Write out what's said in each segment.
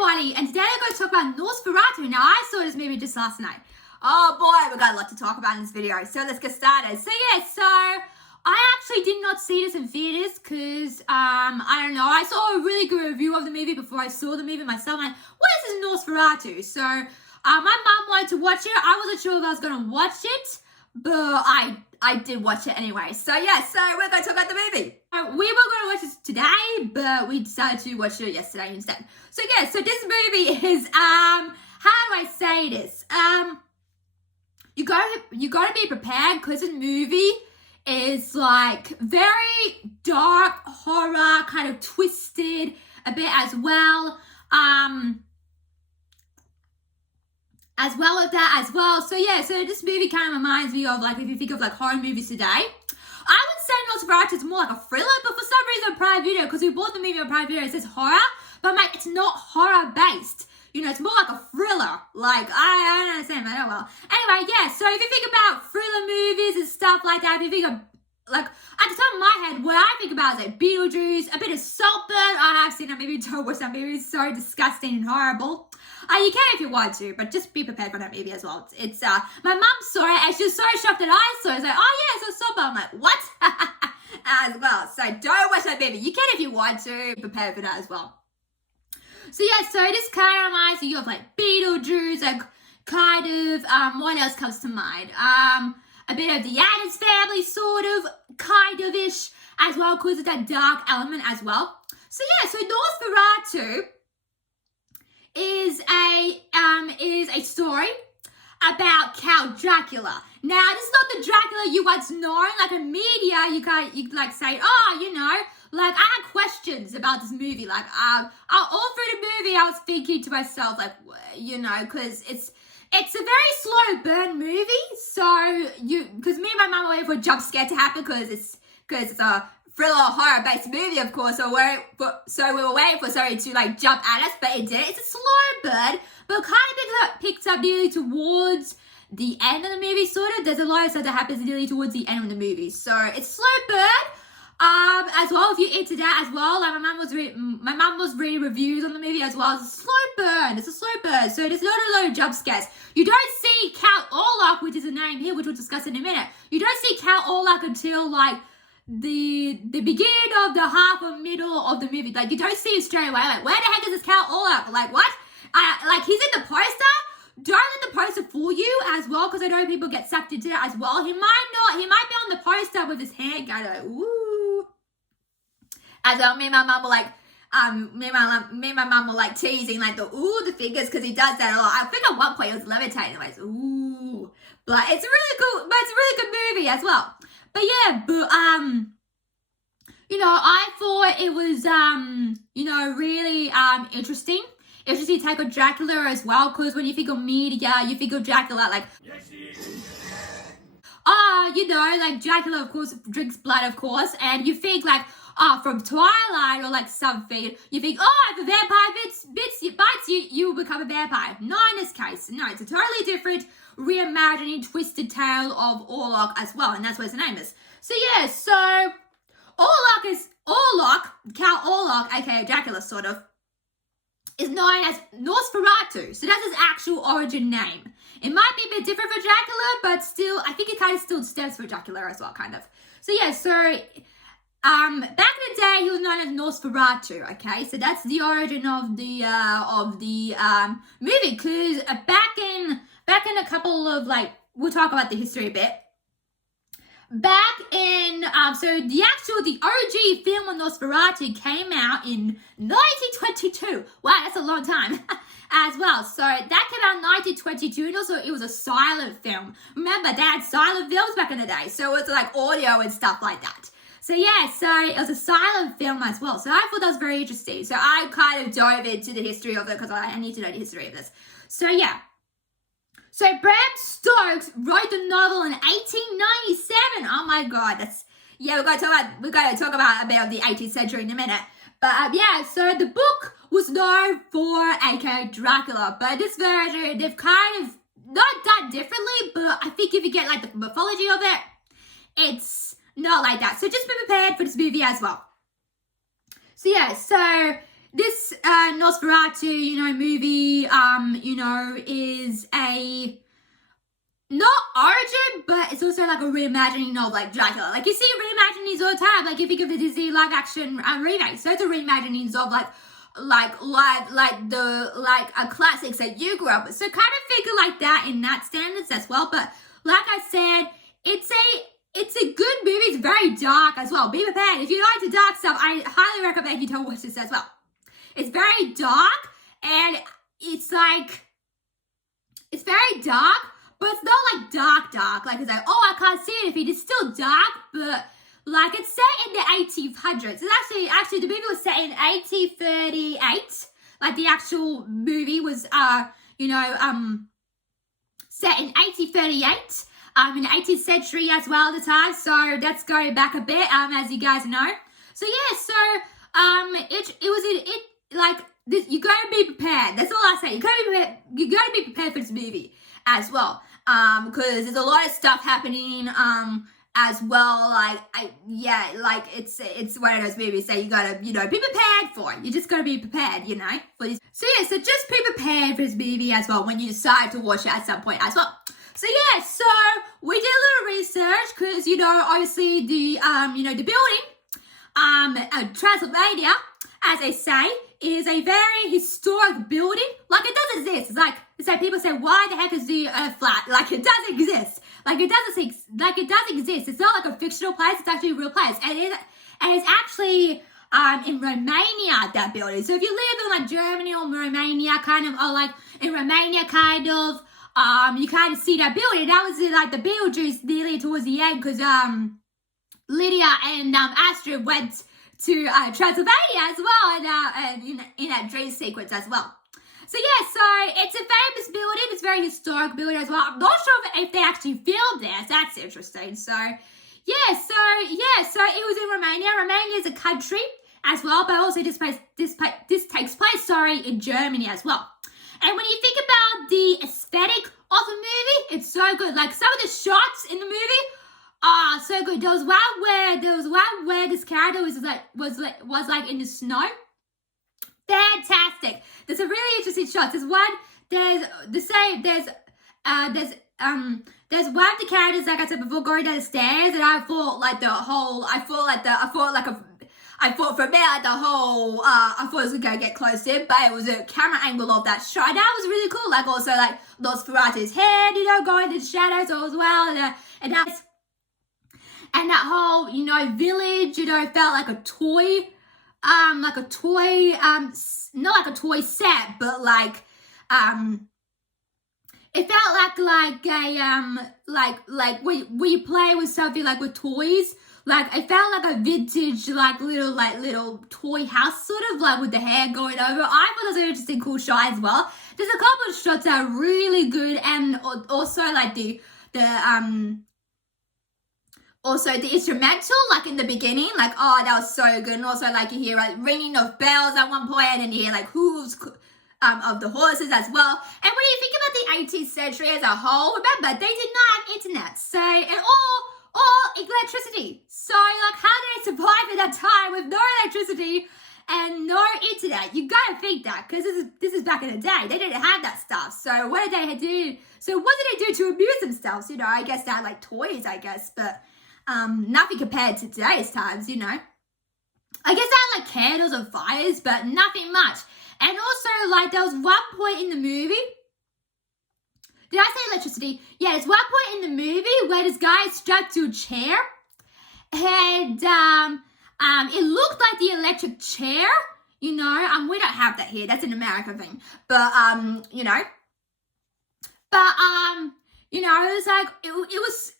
everybody, and today I'm going to talk about Nosferatu. Now, I saw this movie just last night. Oh boy, we got a lot to talk about in this video, so let's get started. So I actually did not see this in theaters because, I don't know, I saw a really good review of the movie before I saw the movie myself. I'm like, what is this Nosferatu? So, my mum wanted to watch it. I wasn't sure if I was going to watch it, but I did watch it anyway. So we're going to talk about the movie. We were going to watch this today, but we decided to watch it yesterday instead. So so this movie is, how do I say this? You gotta be prepared because this movie is like very dark, horror, kind of twisted a bit as well. As well as that as well. So this movie kind of reminds me of, like, if you think of like horror movies today. I would say Nosferatu is more like a thriller, but for some reason on Prime Video, because we bought the movie on Prime Video, it says horror, but I'm like, it's not horror based. You know, it's more like a thriller. Like, I don't understand that. Oh well. Anyway, so if you think about thriller movies and stuff like that, if you think of, like, at the top of my head, what I think about is like Beetlejuice, a bit of Saltburn. I have seen that movie, don't watch that movie, it's so disgusting and horrible. You can if you want to, but just be prepared for that movie as well. It's my mum saw it and she was so shocked that I saw it. It's like, oh yeah, it's a Saltburn. I'm like, what? As well. So don't watch that movie. You can if you want to, be prepared for that as well. So this kind of reminds you of like Beetlejuice, like kind of, what else comes to mind? A bit of the Addams Family, sort of, kind of ish, as well, because of that dark element as well. So Nosferatu is a story about Count Dracula. Now, this is not the Dracula you once known. Like in media, you like say, oh, you know, like I had questions about this movie. Like, all through the movie, I was thinking to myself, like, you know, because it's a very slow burn movie. So because me and my mum were waiting for a jump scare to happen because it's a thriller horror based movie, of course. So we were waiting for something to like jump at us, but it did. It's a slow burn, but kind of picks up nearly towards the end of the movie, sort of. There's a lot of stuff that happens nearly towards the end of the movie. So it's slow burn. As well, if you're into that as well, like my mum was reading reviews on the movie as well. It's a slow burn. It's a slow burn. So there's not a lot of jump scares. You don't see Count Orlok, which is a name here, which we'll discuss in a minute. You don't see Count Orlok until like the beginning of the half or middle of the movie. Like you don't see him straight away. Like where the heck is this Count Orlok? Like what? Like he's in the poster. Don't let the poster fool you as well, because I know people get sucked into that as well. He might not. He might be on the poster with his hand going like, ooh. As well, me and my mum were like, me and my mum were like teasing like the fingers, because he does that a lot. I think at one point he was levitating, like ooh. But it's really cool. But it's a really good movie as well. But you know, I thought it was you know, really interesting take on Dracula as well, because when you think of media, you think of Dracula like, you know, like Dracula of course drinks blood, of course, and you think like, from Twilight or like something, you think, if a vampire bites you, you will become a vampire. Not in this case. No, it's a totally different, reimagining, twisted tale of Orlok as well, and that's what his name is. So Count Orlok, aka Dracula, sort of, is known as Nosferatu. So that's his actual origin name. It might be a bit different for Dracula, but still, I think it kind of still stands for Dracula as well, kind of. So back in the day, he was known as Nosferatu, okay? So that's the origin of the movie, because back in a couple of, like, we'll talk about the history a bit. Back in, the OG film of Nosferatu came out in 1922. Wow, that's a long time as well. So that came out in 1922, and also it was a silent film. Remember, they had silent films back in the day, so it was like audio and stuff like that. So it was a silent film as well. So I thought that was very interesting. So I kind of dove into the history of it because I need to know the history of this. So Bram Stokes wrote the novel in 1897. Oh my God, we're going to talk about a bit of the 18th century in a minute. But so the book was known for aka Dracula, but this version they've kind of not done differently. But I think if you get like the mythology of it, it's not like that. So just be prepared for this movie as well. So this Nosferatu, movie, is a not origin, but it's also like a reimagining of like Dracula. Like you see reimaginings all the time. Like if you think of the Disney live action remake, so it's a reimaginings of classics that you grew up with. So kind of figure like that in that standards as well. But like I said, it's a good movie. It's very dark as well. Be prepared. If you like the dark stuff, I highly recommend you to watch this as well. It's very dark and it's very dark, but it's not like dark. Like it's like, oh, I can't see it. It's still dark, but like it's set in the 1800s. It's actually the movie was set in 1838. Like the actual movie was, set in 1838. In the 18th century as well at the time. So that's going back a bit, as you guys know. So yeah, you gotta be prepared. That's all I say. You gotta be prepared for this movie as well. Because there's a lot of stuff happening, as well. It's one of those movies that you gotta, be prepared for. You just gotta be prepared, for this. So yeah, so just be prepared for this movie as well when you decide to watch it at some point as well. So yeah, so we did a little research because, obviously the building, Transylvania, as they say, is a very historic building. Like it does exist. It's like people say, why the heck is the Earth flat? Like it does exist. It does exist. It's not like a fictional place. It's actually a real place, and it's actually in Romania, that building. So if you live in like Germany or Romania, in Romania, you kind of see that building. That was like the Beetlejuice nearly towards the end because Lydia and Astrid went to Transylvania as well, and in that dream sequence as well. So yeah, so it's a famous building. It's a very historic building as well. I'm not sure if they actually filmed there. So that's interesting. So yeah, so it was in Romania. Romania is a country as well, but also this takes place, in Germany as well. And when you think about the aesthetic of the movie, it's so good. Like some of the shots in the movie are so good. There was one where this character was in the snow. Fantastic. There's a really interesting shot. There's one of the characters, like I said before, going down the stairs, and I thought it was gonna get close in, but it was a camera angle of that shot. That was really cool. Like also like Nosferatu's head, going in the shadows as well, and that whole, village, felt like a toy, not like a toy set, but it felt like when you play with something like with toys. Like it felt like a vintage, little toy house, sort of like with the hair going over. I thought it was an interesting, cool shot as well. There's a couple of shots that are really good, and also like the instrumental, like in the beginning, that was so good. And also like you hear ringing of bells at one point, and you hear like hooves of the horses as well. And when you think about the 18th century as a whole, remember they did not have internet, so or electricity. So how did they survive at that time with no electricity and no internet? You gotta think that, because this is back in the day. They didn't have that stuff. So what did they do? So what did they do to amuse themselves? I guess they had like toys, but nothing compared to today's times, I guess they had like candles and fires, but nothing much. And also there was one point in the movie. Did I say electricity? Yeah, there's one point in the movie where this guy is strapped to a chair, and it looked like the electric chair. We don't have that here. That's an American thing. But it was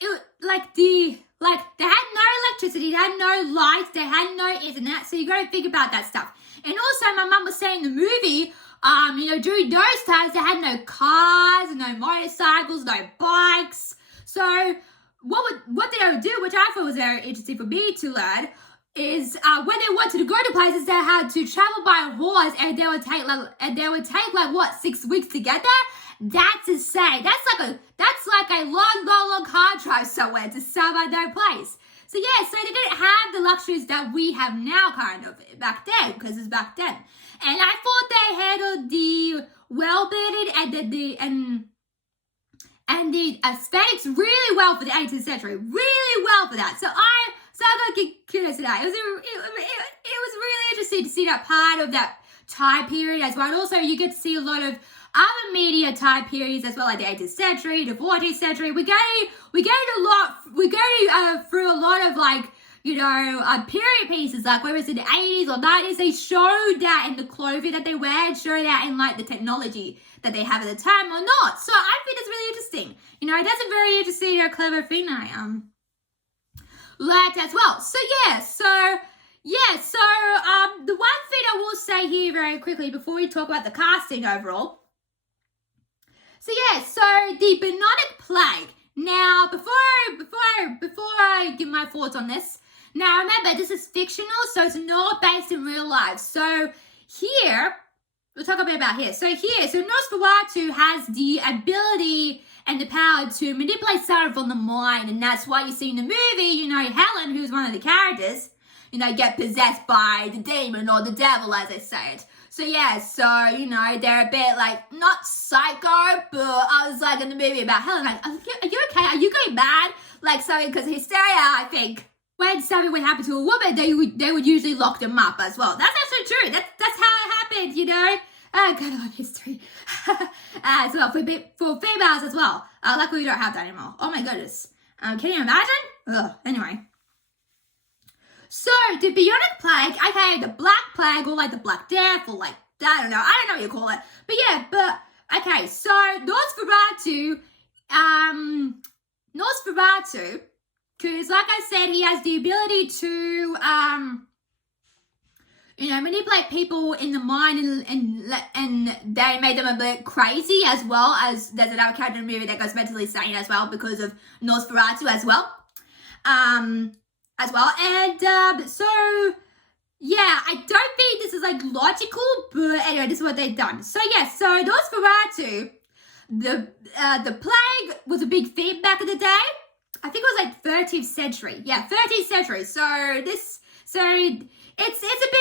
they had no electricity, they had no lights, they had no internet. So you got to think about that stuff. And also, my mum was saying in the movie, during those times, they had no cars, no motorcycles, no bikes. So what they do, which I thought was very interesting for me to learn, is when they wanted to go to places, they had to travel by a horse, and they would take 6 weeks to get there. That's insane. That's like a long car drive somewhere to some unknown place. So yeah, so they didn't have the luxuries that we have now, kind of, back then, because it's back then. And I thought they handled the well-bedded and the aesthetics really well for the 18th century, really well for that. So I got to give kudos to that. It was really interesting to see that part of that time period as well. And also you get to see a lot of other media time periods as well, like the 18th century, the 14th century. We gained through a lot of like, you know, period pieces, like whether it's in the 80s or 90s, they showed that in the clothing that they wear and show that in like the technology that they have at the time or not. So I think it's really interesting. You know, that's a very interesting or clever thing I learned as well. So the one thing I will say here very quickly before we talk about the casting overall. So the bubonic plague. Now, before I give my thoughts on this, now remember this is fictional, so it's not based in real life. So here, we'll talk a bit about here. So Nosferatu has the ability and the power to manipulate someone from the mind, and that's why you see in the movie, you know, Helen, who's one of the characters, you know, get possessed by the demon or the devil, as they say it. So you know, they're a bit like, not psycho, but I was like in the movie about Helen, like, are you okay? Are you going mad? Like something, because hysteria, I think, when something would happen to a woman, they would usually lock them up as well. That's actually true. That's how it happened, you know? Oh, God, I love history. As well, for females as well. Luckily we don't have that anymore. Oh my goodness. Can you imagine? Ugh, anyway. So, the bubonic plague, aka the Black Plague, or like the Black Death, or like, I don't know what you call it. Okay, so Nosferatu, because like I said, he has the ability to, you know, manipulate people in the mind and they made them a bit crazy, as well as there's another character in the movie that goes mentally insane as well because of Nosferatu as well. And I don't think this is like logical, but anyway, this is what they've done. So Nosferatu, the plague was a big theme back in the day. I think it was like 13th century. Yeah, 13th century. It's a bit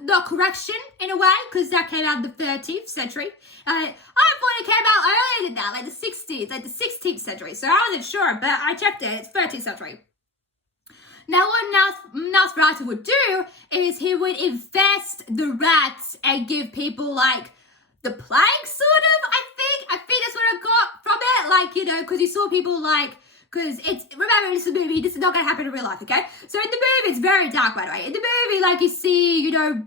not correction in a way, because that came out in the 13th century. I thought it came out earlier than that, like the 60s, like the 16th century. So I wasn't sure, but I checked it. It's 13th century. Now what Nosferatu would do is he would infest the rats and give people like the plague, sort of, I think that's what I got from it. Like, you know, because you saw people like, because remember, this is a movie, this is not going to happen in real life, okay? So in the movie, it's very dark, by the way. In the movie, like, you see, you know,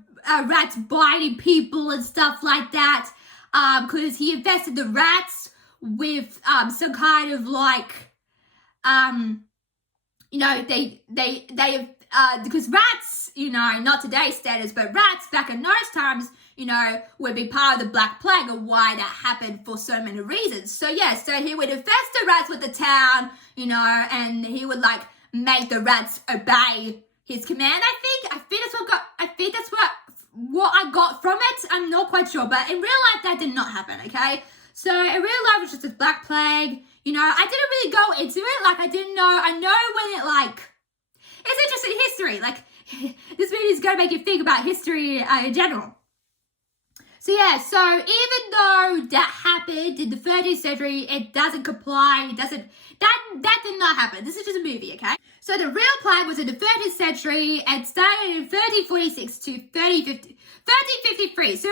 rats biting people and stuff like that, because he infested the rats with some kind of, like, you know, because rats, you know, not today's status, but rats back in those times, you know, would be part of the Black Plague, and why that happened for so many reasons. So he would infest the rats with the town, you know, and he would like make the rats obey his command. I think that's what I got from it. I'm not quite sure, but in real life that did not happen, okay? So in real life it was just a Black Plague. You know, I didn't really go into it, like I didn't know. I know when it like, it's interesting history. Like this movie is gonna make you think about history in general. So even though that happened in the 13th century, it doesn't comply, that did not happen. This is just a movie, okay? So the real plague was in the 13th century and started in 1346 to 1353. So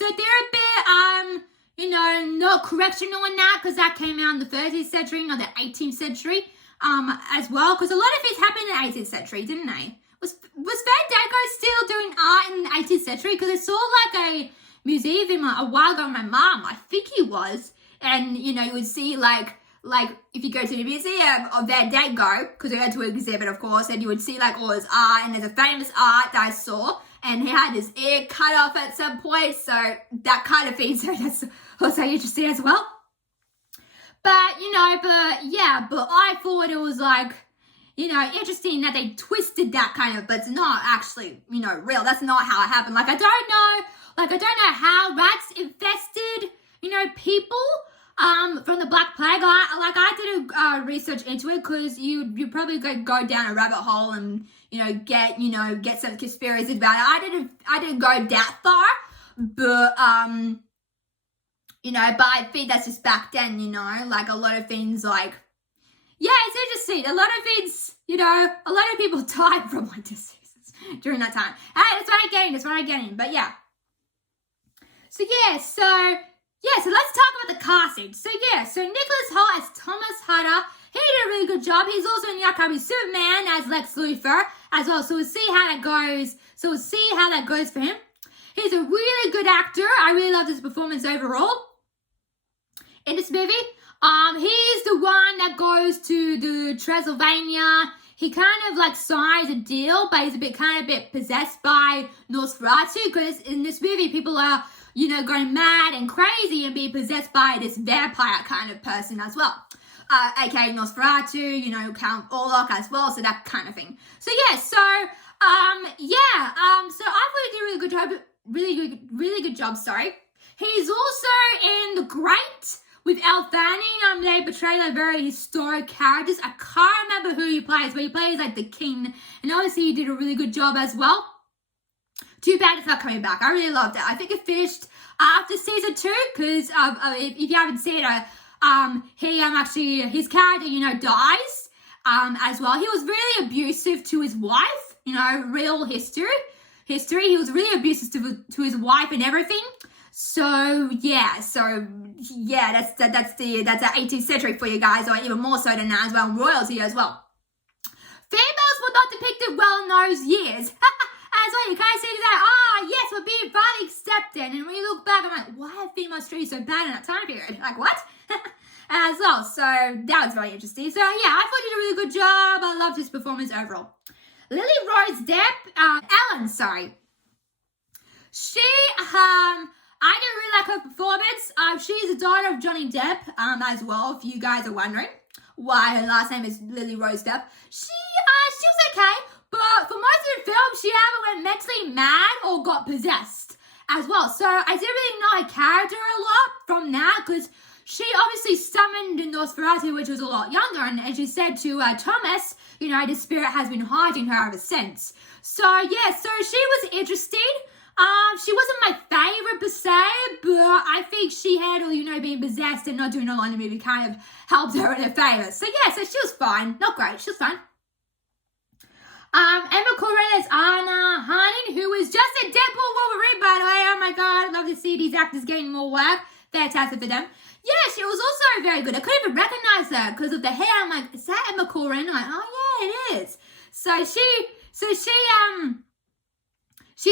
they're a bit, you know, not correctional in that, because that came out in the 13th century, not the 18th century, as well, because a lot of things happened in the 18th century, didn't they? Was Van Gogh still doing art in the 18th century? Because I saw like a museum a while ago with my mom. I think he was. And, you know, you would see like if you go to the museum of Van Gogh, because we went to an exhibit, of course, and you would see like all his art, and there's a famous art that I saw, and he had his ear cut off at some point, so that kind of thing, so that's also interesting as well. But, you know, but I thought it was like, you know, interesting that they twisted that kind of, but it's not actually, you know, real. That's not how it happened. I don't know how rats infested, you know, people from the Black Plague. I did research into it, because you probably go down a rabbit hole and, get some conspiracies about it. I didn't go that far, but but I think that's just back then, like a lot of things like, yeah, it's interesting. A lot of things, a lot of people died from like diseases during that time. Hey, that's what I'm getting. But yeah. So let's talk about the casting. So Nicholas Hoult as Thomas Hutter, he did a really good job. He's also in the upcoming Superman as Lex Luthor as well. So we'll see how that goes for him. He's a really good actor. I really loved his performance overall in this movie. He's the one that goes to the Transylvania. He kind of like signs a deal, but he's a bit possessed by Nosferatu, because in this movie people are, going mad and crazy and being possessed by this vampire kind of person as well. AKA Nosferatu, Count Orlok as well, so that kind of thing. So so I thought he did a really good job, sorry. He's also in The Great with Elle Fanning. They portray like very historic characters. I can't remember who he plays, but he plays like the king, and obviously he did a really good job as well. Too bad it's not coming back. I really loved it. I think it finished after season 2, because if you haven't seen it, his character, dies as well. He was really abusive to his wife, real history. He was really abusive to his wife and everything. That's the 18th century for you guys, or even more so than that as well, royalty as well. Females were not depicted well in those years. As well, you kind of see that, yes, we're being finally accepted. And when you look back, I'm like, why are females treated so bad in that time period? Like, what? As well, so that was very interesting. So, yeah, I thought he did a really good job. I loved his performance overall. Lily Rose Depp, Ellen, sorry. She, I didn't really like her performance. She's the daughter of Johnny Depp, as well, if you guys are wondering why her last name is Lily Rose Depp. She was okay. But for most of the film, she either went mentally mad or got possessed as well. So I didn't really know her character a lot from that, because she obviously summoned the Nosferatu, which was a lot younger, and she said to Thomas, the spirit has been haunting her ever since. So she was interesting. She wasn't my favorite per se, but I think she handled, being possessed and not doing a lot in the movie kind of helped her in her favor. So she was fine. Not great, she was fine. Emma Corrin as Anna Harding, who was just in Deadpool Wolverine, by the way. Oh my god, I love to see these actors getting more work. Fantastic for them. Yeah, she was also very good. I couldn't even recognize her because of the hair. I'm like, is that Emma Corrin? I'm like, oh yeah, it is. So she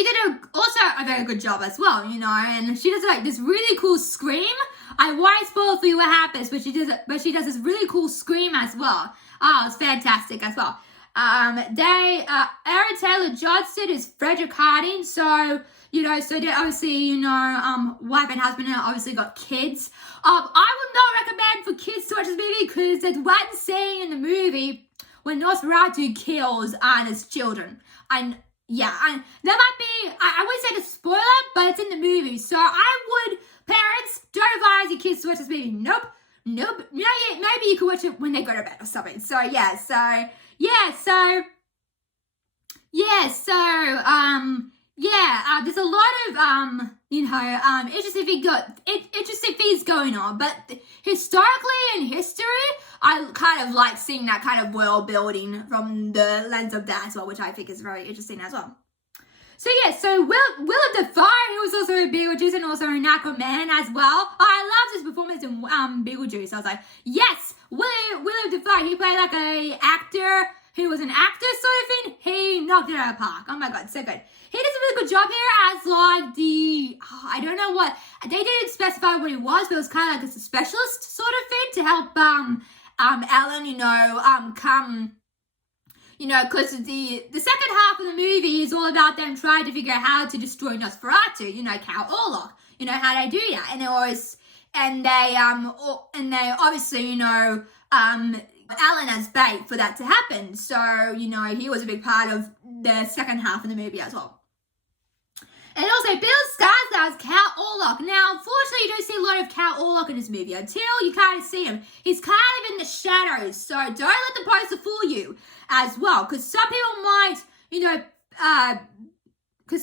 did also a very good job as well, and she does like this really cool scream. I won't spoil for you what happens, but she does this really cool scream as well. Oh, it's fantastic as well. Aaron Taylor Johnson is Frederick Harding, so they obviously, wife and husband obviously got kids. I would not recommend for kids to watch this movie, because there's one scene in the movie when Nosferatu kills Anna's children. And there might be, I wouldn't say to spoil it, but it's in the movie. So parents, don't advise your kids to watch this movie. Nope. Maybe you could watch it when they go to bed or something. There's a lot of interesting things going on, but historically in history, I kind of like seeing that kind of world building from the lens of that as well, which I think is very interesting as well. So Willem Dafoe, he was also in Beetlejuice and also in Aquaman as well. I loved his performance in Beetlejuice. I was like, yes, Willem Dafoe, he played like a actor. He was an actor sort of thing. He knocked it out of the park. Oh my god, so good. He does a really good job here as like I don't know what, they didn't specify what he was, but it was kind of like a specialist sort of thing to help Ellen, come, because the second half of the movie is all about them trying to figure out how to destroy Nosferatu, Count Orlok, how they do that, and they obviously, Alan as bait for that to happen. So, he was a big part of the second half of the movie as well. And also, Bill Skarsgård as Count Orlok. Now, unfortunately, you don't see a lot of Count Orlok in this movie until you kind of see him. He's kind of in the shadows, so don't let the poster fool you as well. Because some people might, because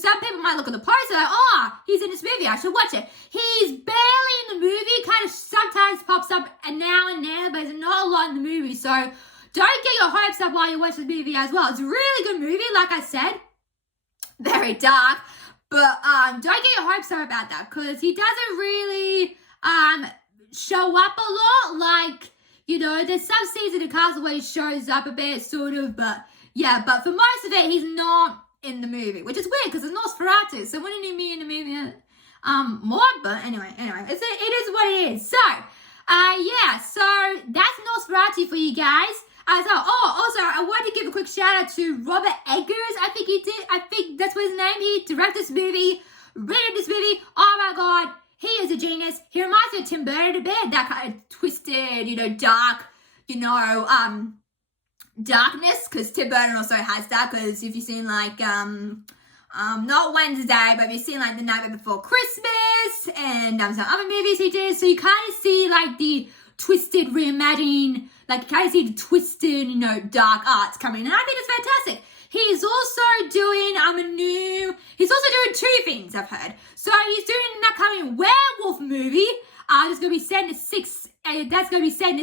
some people might look at the poster like, oh, he's in this movie, I should watch it. He's barely in the movie, kind of sometimes pops up and now and then, but there's not a lot in the movie. So don't get your hopes up while you watch this movie as well. It's a really good movie, like I said. Very dark. But don't get your hopes up about that, because he doesn't really show up a lot. Like, there's some scenes in the castle where he shows up a bit, sort of, but yeah, but for most of it, he's not in the movie, which is weird because it's Nosferatu, so wouldn't he be in the movie more? But anyway, it is what it is. So, yeah, so that's Nosferatu for you guys. Also, I wanted to give a quick shout out to Robert Eggers. I think that's what his name. He directed this movie, written this movie. Oh my god, he is a genius. He reminds me of Tim Burton a bit. That kind of twisted, dark, darkness. Because Tim Burton also has that. Because if you've seen like not Wednesday, but if you've seen like The Night Before Christmas and some other movies he did, so you kind of see like the twisted reimagining. Like, you kind of see the twisted, dark arts coming in. And I think it's fantastic. He's also doing he's also doing two things, I've heard. So he's doing an upcoming werewolf movie. That's going to be set in the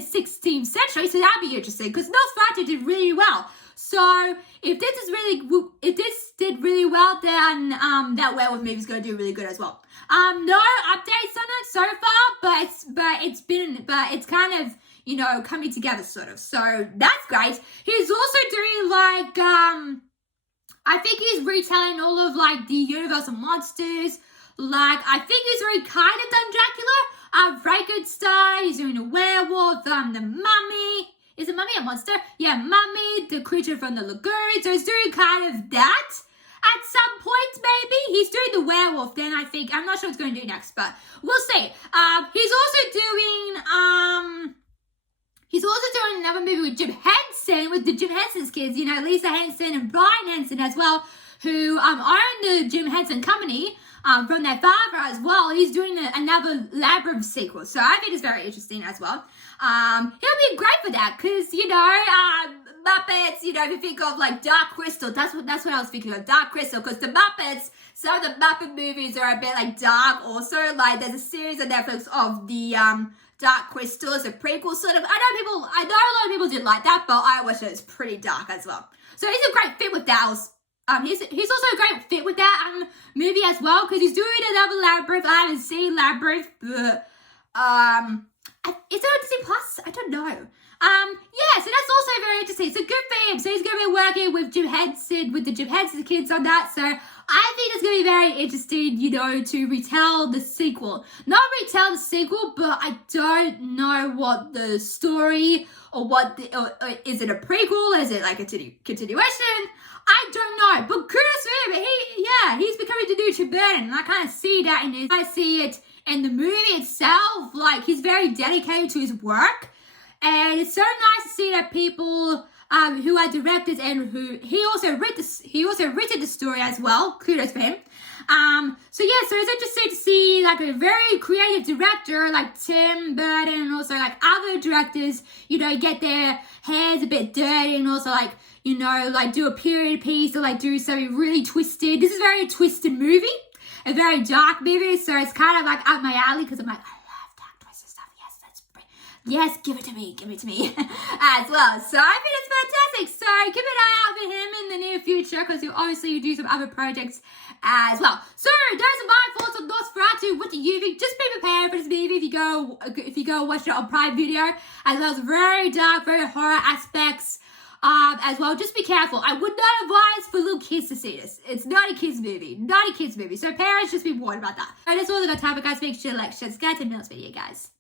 16th century. So that'd be interesting because Nosferatu did really well. So if this did really well, then that werewolf movie is going to do really good as well. No updates on it so far, but it's kind of coming together sort of. So that's great. He's also doing like, I think he's retelling all of like the Universal monsters. Like, I think he's already kind of done Dracula, Frankenstein, he's doing a werewolf, the mummy. Is a mummy a monster? Yeah, mummy, the creature from the lagoon. So he's doing kind of that. At some point, maybe. He's doing the werewolf then, I think. I'm not sure what he's going to do next, but we'll see. He's also doing another movie with Jim Henson, with the Jim Henson's kids, Lisa Henson and Brian Henson as well, who own the Jim Henson company from their father as well. He's doing another Labyrinth sequel, so I think it's very interesting as well. He'll be great for that, because, Muppets, if you think of like Dark Crystal, that's what I was thinking of, Dark Crystal, because the Muppets, some of the Muppet movies are a bit like dark also. Like, there's a series on Netflix of the Dark Crystals, a prequel sort of. I know a lot of people didn't like that, but I watched it. It's pretty dark as well. So he's a great fit with that. He's also a great fit with that movie as well, because he's doing another Labyrinth. I haven't seen Labyrinth, but is it on Disney Plus? I don't know. Yeah, so that's also very interesting. It's a good for him. So he's going to be working with the Jim Henson kids on that. So I think it's going to be very interesting, to retell the sequel. Not retell the sequel, but I don't know what the story or is it a prequel? Is it like a continuation? I don't know. But kudos for him. He's becoming the new Tim Burton. And I kind of see that I see it in the movie itself. Like, he's very dedicated to his work. And it's so nice to see that people who are directors and who he also written the story as well. Kudos for him. So it's interesting to see like a very creative director like Tim Burton and also like other directors, get their hands a bit dirty and also like, do a period piece or like do something really twisted. This is a very twisted movie, a very dark movie. So it's kind of like up my alley because I'm like, yes, give it to me as well. So I think it's fantastic. So keep an eye out for him in the near future because you do some other projects as well. So those are my thoughts on Nosferatu. What do you think? Just be prepared for this movie if you go watch it on Prime Video, as well as very dark, very horror aspects. As well, just be careful. I would not advise for little kids to see this. It's not a kids movie. So parents, just be warned about that. Alright, that's all I got time for, guys. Make sure to like, share, subscribe to the next video, guys.